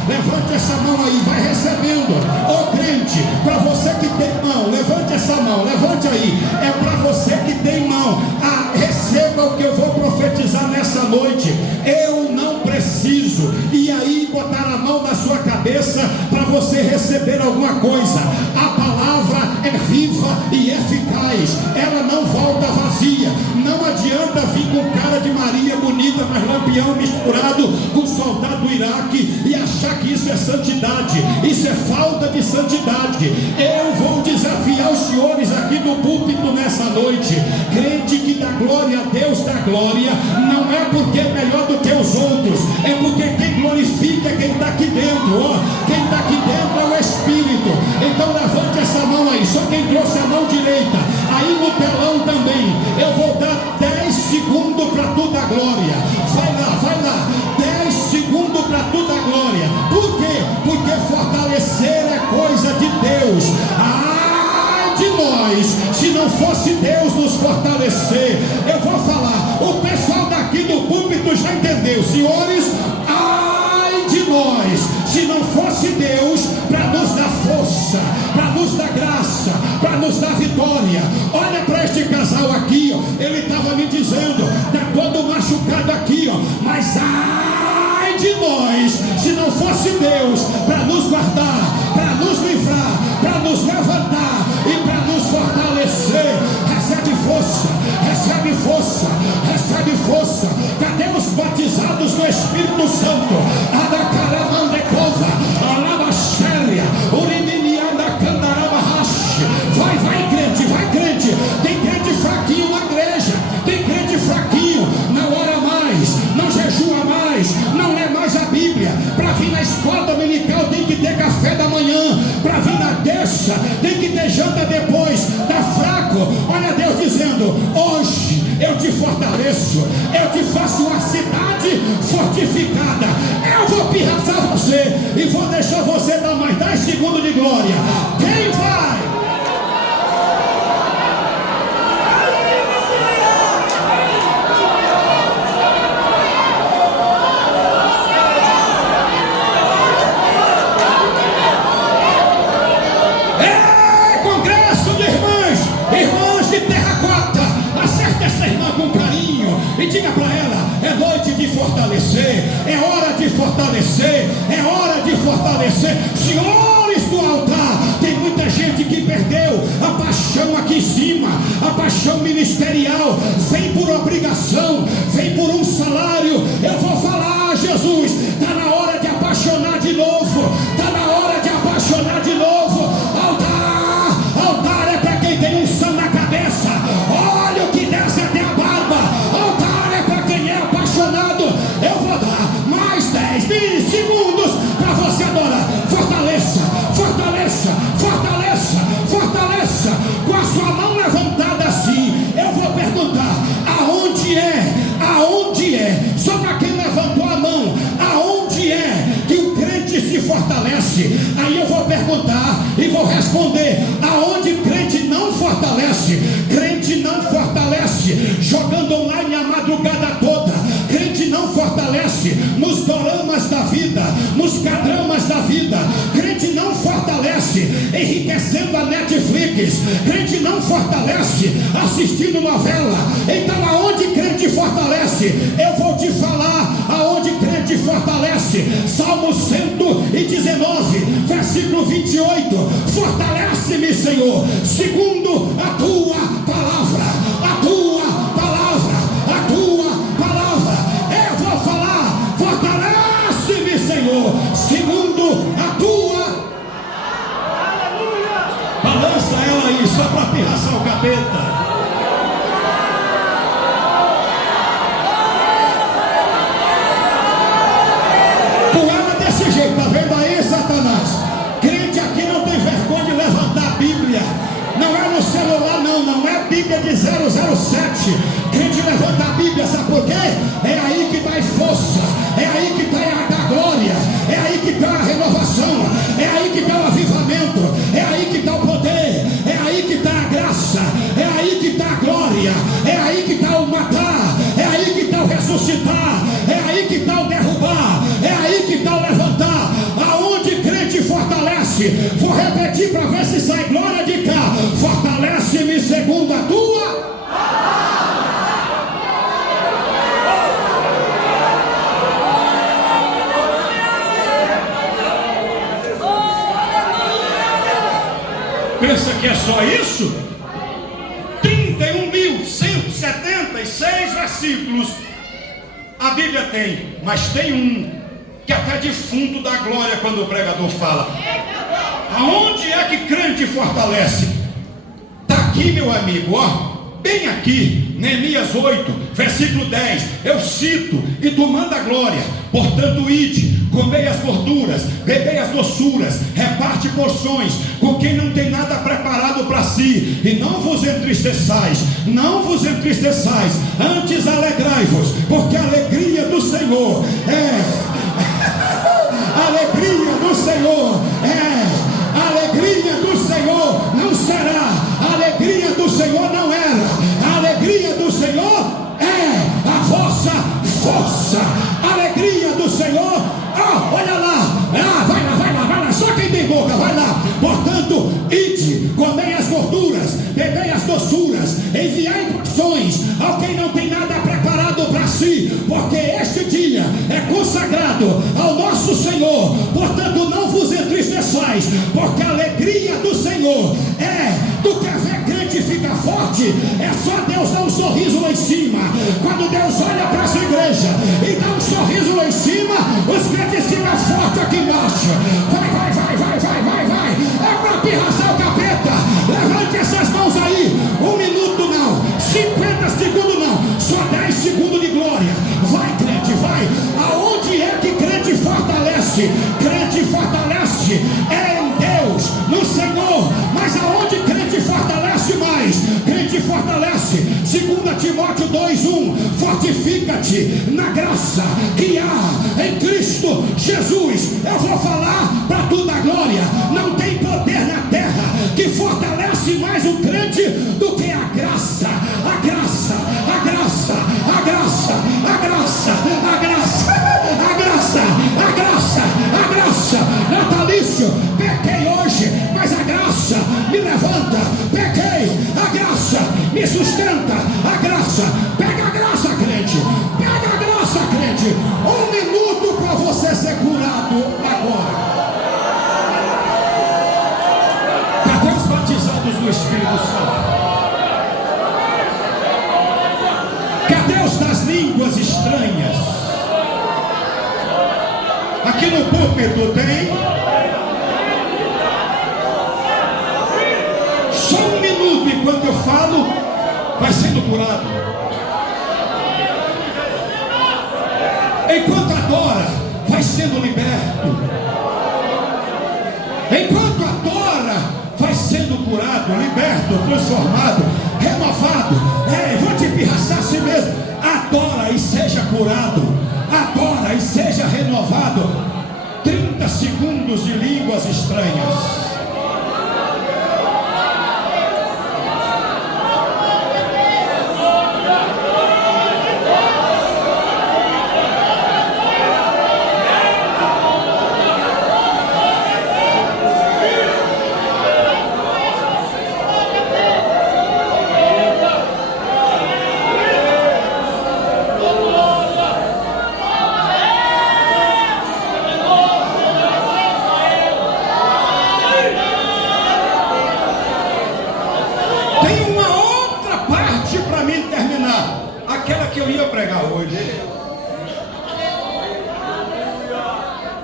Levante essa mão aí, vai recebendo. Ô crente, para você que tem mão, levante essa mão, levante aí. É para você que tem mão. Receba o que eu vou profetizar nessa noite. Eu não preciso. E aí botar a mão na sua cabeça para você receber alguma coisa. A palavra é viva e eficaz. Ela não volta vazia. Não adianta vir com cara de Maria bonita, mas lampião misturado com soldado do Iraque e achar que isso é santidade. Isso é falta de santidade. Eu vou desafiar os senhores aqui do púlpito nessa noite. Crente que dá glória a Deus, dá glória, não é porque é melhor do que os outros, é porque quem glorifica é quem está aqui dentro. Quem está aqui dentro é o Espírito. Então levante essa mão aí, só quem trouxe a mão direita, aí no telão também. Eu vou dar 10 segundos para tu dar glória. Vai lá, 10 segundos para tu dar glória. Por quê? Porque fortalecer é coisa de Deus. De nós, se não fosse Deus nos fortalecer. Eu vou falar, o pessoal daqui do púlpito já entendeu, senhores. Ai de nós, se não fosse Deus para nos dar força, para nos dar graça, para nos dar vitória. Olha para este casal aqui, ele estava me dizendo, está todo machucado aqui, mas ai de nós, se não fosse Deus para nos guardar, para nos livrar, para nos levantar e para nos fortalecer. Recebe força, recebe força, recebe força. Cadê os batizados no Espírito Santo? Adacaramandecosa, Alabaxéria, Uriminianda Candarabahash. Vai crente. Tem crente fraquinho na igreja, tem crente fraquinho, não ora mais, não jejua mais, não lê mais a Bíblia. Para vir na escola dominical tem que ter café da manhã, para vir na terça tem que ter janta depois. Está fraco? Olha Deus dizendo, hoje eu te fortaleço, eu te faço uma cidade fortificada. Eu vou pirraçar você e vou deixar você dar mais 10 segundos de glória. Quem vai? E diga para ela, é noite de fortalecer, é hora de fortalecer, é hora de fortalecer. Senhores do altar, tem muita gente que perdeu a paixão aqui em cima, a paixão ministerial, vem por obrigação, vem por um salário. Eu vou falar, Jesus, está na hora de apaixonar de novo, está na hora de apaixonar de novo. Altar é para quem tem unção na cabeça, olha o que desce até a barba. Eu vou dar mais 10 segundos para você adorar. Fortaleça, fortaleça, fortaleça, fortaleça. Com a sua mão levantada assim, eu vou perguntar: aonde é? Só para quem levantou a mão, aonde é que o crente se fortalece? Aí eu vou perguntar e vou responder: aonde crente não fortalece? Crente não fortalece jogando online a madrugada toda. Crente não fortalece nos doramas da vida, nos cadramas da vida. Crente não fortalece enriquecendo a Netflix. Crente não fortalece assistindo novela. Então aonde crente fortalece? Eu vou te falar aonde crente fortalece. Salmo 119, versículo 28. Fortalece-me, Senhor, segundo a tua palavra. A tua palavra, a tua palavra. Eu vou falar, fortalece-me, Senhor, segundo a tua. Aleluia! Balança ela aí, só para pirraçar o capeta. Tu desse jeito, tá vendo aí, Satanás? Crente aqui não tem vergonha de levantar a Bíblia. Não é no celular, não é Bíblia de 007. Crente levanta a Bíblia, sabe por quê? É aí que está a força, é aí que está a glória, é aí que está a renovação, é aí que está o avivamento, é aí que está o poder, é aí que está a graça, é aí que está a glória, é aí que está o matar, é aí que está o ressuscitar, é aí que está o derrubar, é aí que está o levantar. Aonde crente fortalece, vou repetir para ver se sai glória de cá. Fortalece-me segundo a tua. Pensa que é só isso? 31.176 versículos a Bíblia tem, mas tem um que até defunto dá glória quando o pregador fala. Aonde é que crente fortalece? Está aqui, meu amigo, ó, bem aqui, Neemias 8, versículo 10, eu cito, e tu manda glória, portanto ide, comei as gorduras, bebei as doçuras, reparte porções, com quem não tem nada preparado para si, e não vos entristeçais, antes alegrai-vos, porque a alegria do Senhor a alegria do Senhor a alegria do Senhor não será, a alegria do Senhor não era, a alegria do Senhor é a vossa força, a alegria do Senhor, olha lá, vai lá, só quem tem boca, vai lá, portanto, ide, comei as gorduras, bebei as doçuras, enviai porções ao quem não tem nada preparado para si, porque este dia é consagrado ao nosso Senhor, portanto não vos entristeçais, porque a alegria do Senhor tu quer ver crente fica forte, é só Deus dar um sorriso lá em cima. Quando Deus olha para essa igreja e dá um sorriso lá em cima, os crentes ficam fortes aqui embaixo. Vai, é para pirraçar o capeta. Levante essas mãos aí, 1 minuto não, 50 segundos não, só 10 segundos de glória. Vai, crente, vai. Aonde é que crente fortalece? Crente fortalece é em Deus, no Senhor. Mas aonde crente fortalece mais? Crente fortalece, 2 Timóteo 2:1, fortifica-te na graça que há em Cristo Jesus. Eu vou falar para tu da glória. Não tem poder na terra que fortalece mais o crente do que a graça. A graça, a graça, a graça, a graça, a graça, a graça, a graça, a graça. Natalício, pequei hoje, mas a graça me levanta. Pequei, a graça me sustenta. A graça, pega a graça, crente. Pega a graça, crente. 1 minuto para você ser curado agora. Cadê os batizados do Espírito Santo? Cadê os das línguas estranhas? Aqui no púlpito tem. Só 1 minuto, enquanto eu falo, vai sendo curado. Enquanto adora, vai sendo liberto. Enquanto adora, vai sendo curado, liberto, transformado, renovado. Vou te pirraçar assim mesmo. Adora e seja curado. Adora e seja renovado. 30 segundos de línguas estranhas.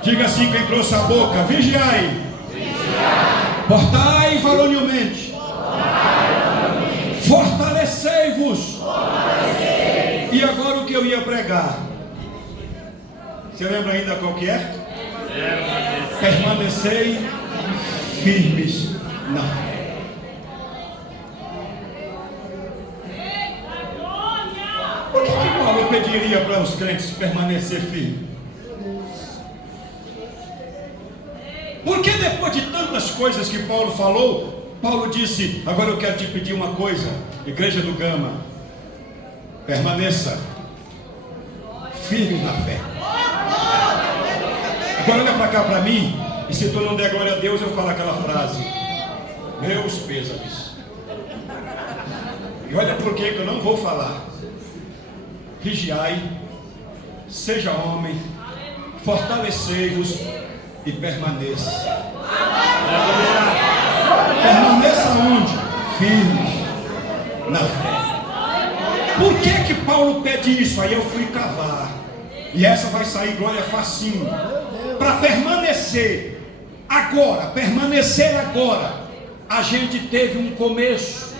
Diga assim quem trouxe a boca: vigiai, portai varonilmente, fortalecei-vos. E agora o que eu ia pregar, você lembra ainda qual que é? Permanecei firmes na fé. Por que Paulo pediria para os crentes permanecer firmes? Porque depois de tantas coisas que Paulo falou, Paulo disse: agora eu quero te pedir uma coisa, igreja do Gama, permaneça firme na fé. Agora olha para cá para mim, e se tu não der glória a Deus, eu falo aquela frase: meus pêsames. E olha por que eu não vou falar. Vigiai, seja homem, fortalecei-vos e permaneça. Permaneça onde? Firmes na fé. Por que Paulo pede isso? Aí eu fui cavar, e essa vai sair glória facinho. Para permanecer agora, a gente teve um começo.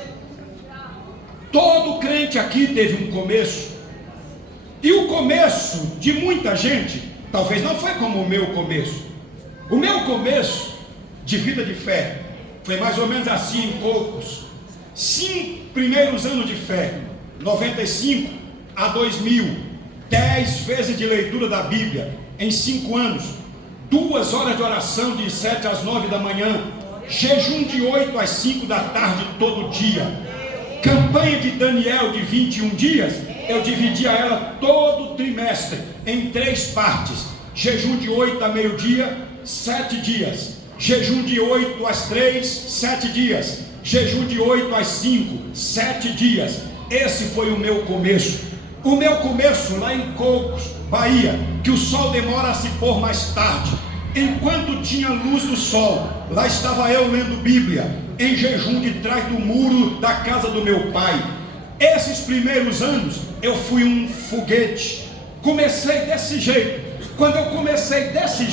Todo crente aqui teve um começo. E o começo de muita gente talvez não foi como o meu começo. O meu começo de vida de fé foi mais ou menos assim, em poucos 5 primeiros anos de fé, 95 a 2000, 10 vezes de leitura da Bíblia em 5 anos, 2 horas de oração de 7 às 9 da manhã, jejum de 8 às 5 da tarde todo dia, campanha de Daniel de 21 dias, eu dividia ela todo trimestre em 3 partes, jejum de 8 a meio-dia, 7 dias, jejum de 8 às 3, 7 dias, jejum de 8 às 5, 7 dias. Esse foi o meu começo. O meu começo lá em Cocos, Bahia, que o sol demora a se pôr mais tarde. Enquanto tinha luz do sol, lá estava eu lendo Bíblia, em jejum de trás do muro da casa do meu pai. Esses primeiros anos eu fui um foguete. Comecei desse jeito. Quando eu comecei desse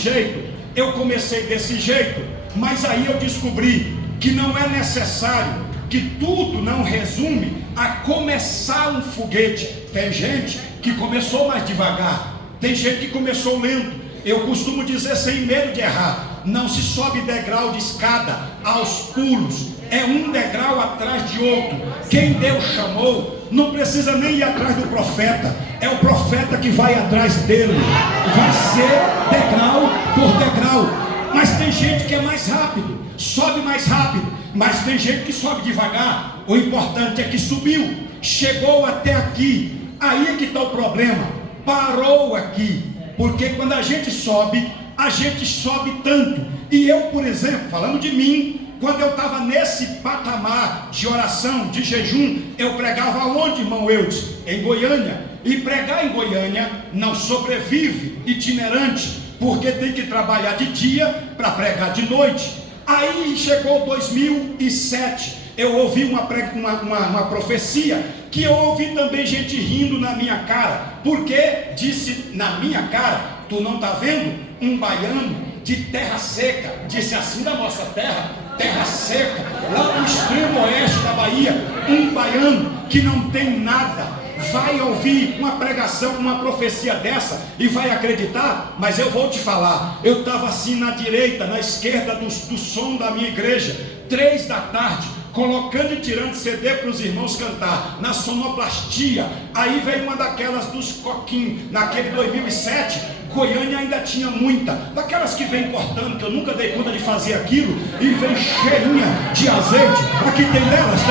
jeito, mas aí eu descobri que não é necessário, que tudo não resume a começar um foguete. Tem gente que começou mais devagar, tem gente que começou lento. Eu costumo dizer sem medo de errar: não se sobe degrau de escada aos pulos, é um degrau atrás de outro. Quem Deus chamou não precisa nem ir atrás do profeta, é o profeta que vai atrás dele. Vai ser degrau por degrau. Mas tem gente que é mais rápido, sobe mais rápido, mas tem gente que sobe devagar. O importante é que subiu, chegou até aqui. Aí é que está o problema, parou aqui. Porque quando a gente sobe tanto. E eu, por exemplo, falando de mim, quando eu estava nesse patamar de oração, de jejum, eu pregava onde, irmão Eudes? Em Goiânia. E pregar em Goiânia não sobrevive itinerante, porque tem que trabalhar de dia para pregar de noite. Aí chegou 2007, eu ouvi uma profecia, que eu ouvi também gente rindo na minha cara, porque disse na minha cara: tu não está vendo um baiano de terra seca? Disse assim da nossa terra, terra seca, lá no extremo oeste da Bahia, um baiano que não tem nada, vai ouvir uma pregação, uma profecia dessa e vai acreditar? Mas eu vou te falar, eu estava assim na direita, na esquerda do som da minha igreja, 3 da tarde, colocando e tirando CD para os irmãos cantar, na sonoplastia. Aí veio uma daquelas dos coquinhos, naquele 2007, Goiânia ainda tinha muita, daquelas que vem cortando, que eu nunca dei conta de fazer aquilo, e vem cheirinha de azeite. Aqui tem delas, a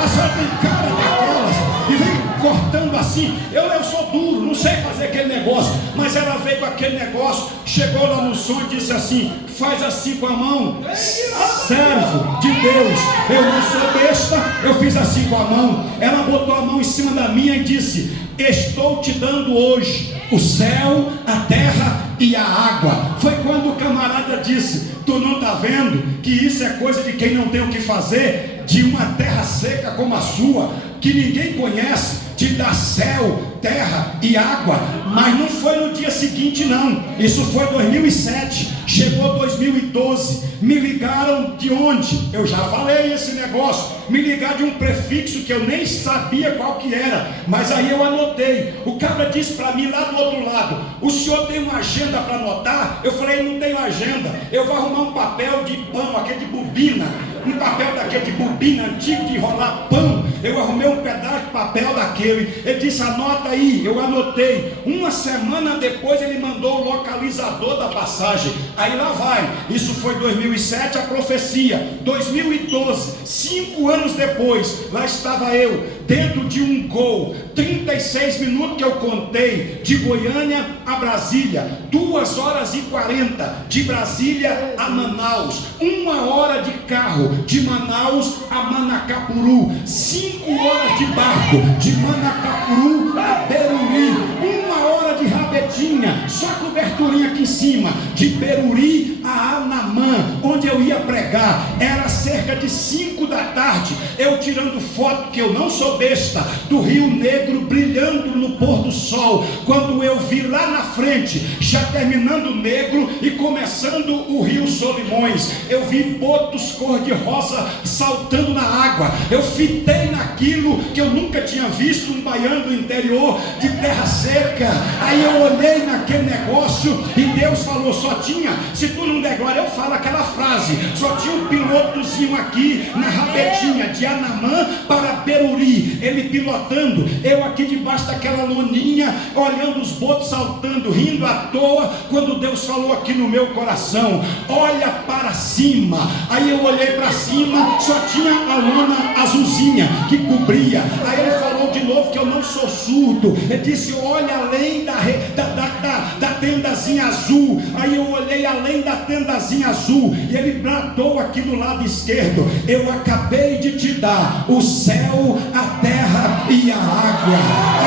senhora tem cara daquelas, e vem cortando assim. Eu sou duro, não sei fazer aquele negócio, mas ela veio com aquele negócio, chegou lá no som e disse assim: faz assim com a mão, servo de Deus. Eu não sou besta, eu fiz assim com a mão. Ela botou a mão em cima da minha e disse: estou te dando hoje o céu, a terra e a água. Foi quando o camarada disse: tu não está vendo que isso é coisa de quem não tem o que fazer, de uma terra seca como a sua, que ninguém conhece, te dá céu, terra e água. Mas não foi no dia seguinte não, isso foi 2007. Chegou 2012, me ligaram de onde? Eu já falei esse negócio. Me ligaram de um prefixo que eu nem sabia qual que era, mas aí eu anotei. O cara disse para mim lá do outro lado: o senhor tem uma agenda para anotar? Eu falei: não tenho agenda. Eu vou arrumar um papel de pão, aquele de bobina, um papel daquele de bobina antigo de enrolar pão. Eu arrumei um pedaço de papel daquele. Ele disse: anota aí. Eu anotei. Uma semana depois ele mandou o localizador da passagem. Aí lá vai. Isso foi 2007, a profecia. 2012, 5 anos depois, lá estava eu, dentro de um Gol, 36 minutos que eu contei, de Goiânia a Brasília, 2 horas e 40, de Brasília a Manaus, 1 hora de carro, de Manaus a Manacapuru, 5 horas de barco, de Manacapuru a Beruri, 1 hora de rabetinha, só coberturinha aqui em cima, de Beruri a Anamã, onde eu ia pregar. Era cerca de 5 da tarde, eu tirando foto, que eu não sou besta, do Rio Negro brilhando no pôr do sol, quando eu vi lá na frente, já terminando o Negro e começando o Rio Solimões, eu vi botos cor-de-rosa saltando na água. Eu fitei naquilo que eu nunca tinha visto, um baiano do interior de terra seca. Aí eu olhei naquele negócio e Deus falou: só tinha, se tu não der glória eu falo aquela frase, só tinha um pilotozinho aqui na rabetinha, de Anamã para Beruri, ele pilotando, eu aqui debaixo daquela loninha, olhando os botos saltando, rindo à toa, quando Deus falou aqui no meu coração: olha para cima. Aí eu olhei para cima, só tinha a lona azulzinha que cobria. Aí ele falou de novo que eu não sou surdo. Ele disse: olha além da tendazinha azul. Aí eu olhei além da tendazinha azul, e ele bradou aqui do lado esquerdo: eu acabei de te dar o céu, a terra e a água.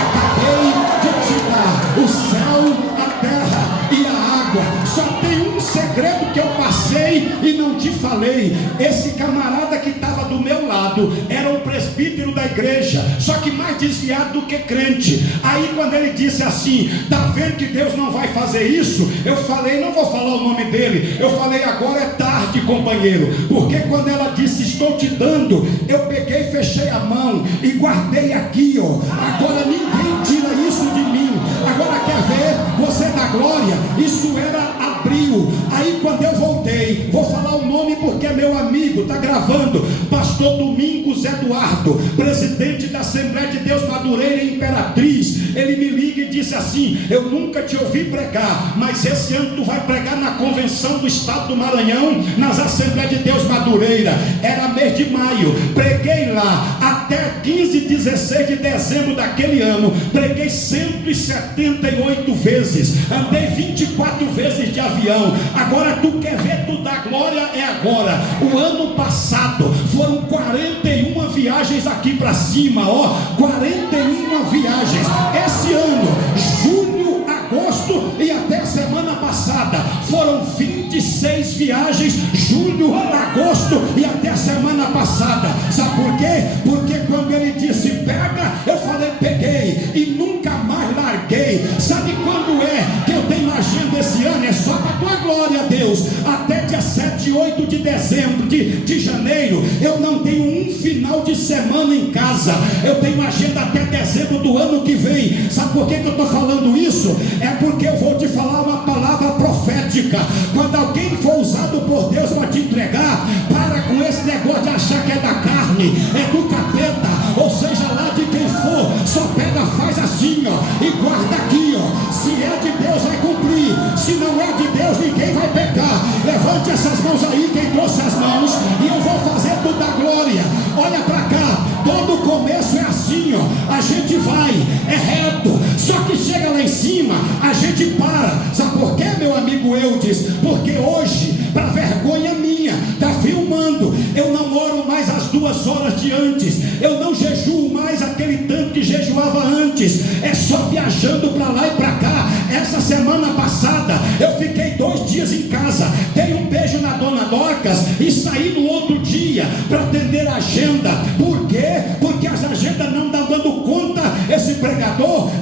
Acabei de te dar o céu, a terra e a água. Só tem um segredo que eu passei e não te falei. Esse camarada que estava do meu lado era um presbítero da igreja, só que mais desviado do que crente. Aí quando ele disse assim: tá vendo que Deus não vai fazer isso? Eu falei: não vou falar o nome dele. Eu falei: agora é tarde, companheiro, porque quando ela disse estou te dando, eu peguei, fechei a mão e guardei aqui, ó. Agora ninguém tira isso de mim. Agora quer ver? Você dá glória. Isso era abril. Aí quando eu voltei, vou falar o nome porque é meu amigo, está gravando, pastor Domingos Eduardo, presidente da Assembleia de Deus Madureira e Imperatriz. Ele me liga e disse assim: eu nunca te ouvi pregar, mas esse ano tu vai pregar na convenção do estado do Maranhão, nas Assembleias de Deus Madureira. Era mês de maio, preguei lá até 15, 16 de dezembro daquele ano, preguei 178 vezes, andei 24 vezes de avião. Agora tu quer ver, tu dá glória, é agora. O ano passado foram 41 viagens aqui para cima, ó, 41 viagens. Esse ano, julho, agosto e até semana passada, foram 26 viagens, julho, agosto e até semana passada. Sabe por quê? Porque quando ele disse pega, eu falei peguei e nunca mais larguei. Sabe quando é que eu tenho agenda esse ano? É só para tua glória, Deus. Até dia 7 e 8 de dezembro, de janeiro, eu não tenho um final de semana em casa. Eu tenho agenda até dezembro do ano que vem. Sabe por que eu estou falando isso? É porque eu vou te falar uma palavra profética. Quando alguém for usado por Deus para te entregar, para com esse negócio de achar que é da carne, é do capeta, ou seja lá de quem for. Só pega, faz assim, ó, e guarda aqui, ó. Se é de Deus vai cumprir, se não é de Deus ninguém vai pecar. Levante essas mãos aí, quem trouxe as mãos, e eu vou fazer tudo da glória. Olha para cá, todo começo é assim, ó. A gente vai, é reto, só que chega lá em cima, a gente para. Sabe por quê, meu amigo Eudes? Porque hoje, para vergonha minha, tá filmando, eu não oro mais as 2 horas de antes, eu não jejuo mais aquele tanto que jejuava antes, é só viajando para lá e para cá. Essa semana passada eu fiquei 2 dias em casa, dei um beijo na dona Dorcas e saí no outro dia para atender a agenda. Por quê? Porque as agendas não estão dando conta. Esse pregador